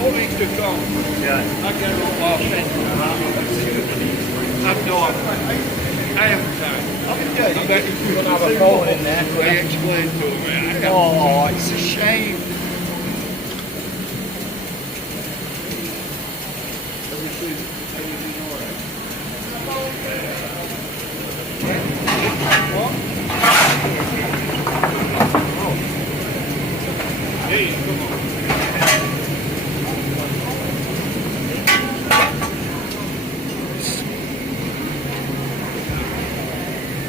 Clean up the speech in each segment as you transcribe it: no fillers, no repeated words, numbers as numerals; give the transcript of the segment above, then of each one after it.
What needs to come? Yeah. I get on my fence. I've no I haven't time. I bet you're going to have a phone in there. I explained to him. I can't. Oh, it's a shame. Hey, come on.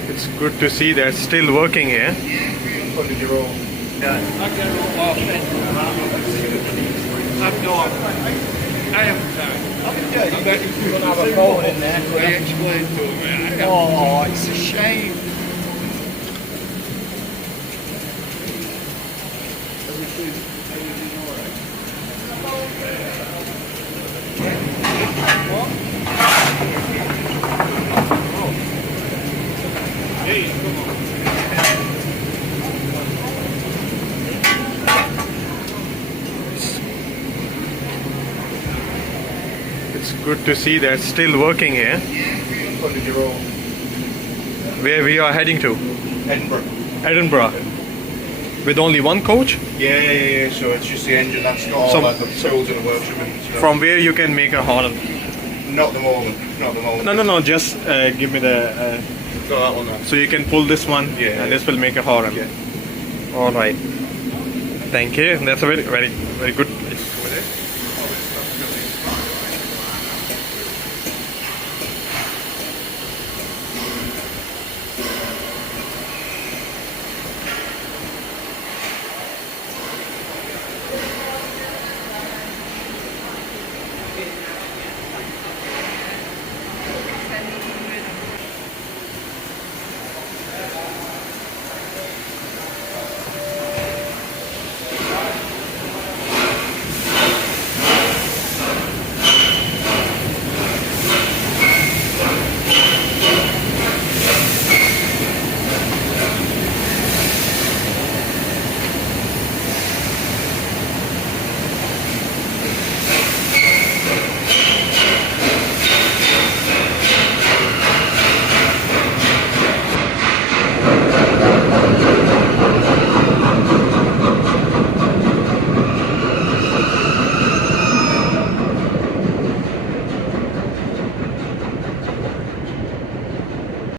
It's good to see they're still working here. What did you roll? Yeah. I get on my fence. I've no I haven't time. I bet you're going to have a phone in there. I explained to him. I can't. Oh, it's a shame. Hey, come on. It's good to see they're still working here. What did you roll? Where we are heading to? Edinburgh. Edinburgh. With only one coach? Yeah. So it's just the engine that's got all So- like the tools in the workshop. And stuff. From where you can make a horn? Not the moment. Not the moment. No. Just give me the. Got that one there. So you can pull this one, Yeah. and this will make a horn. Yeah. All right. Thank you. That's a very good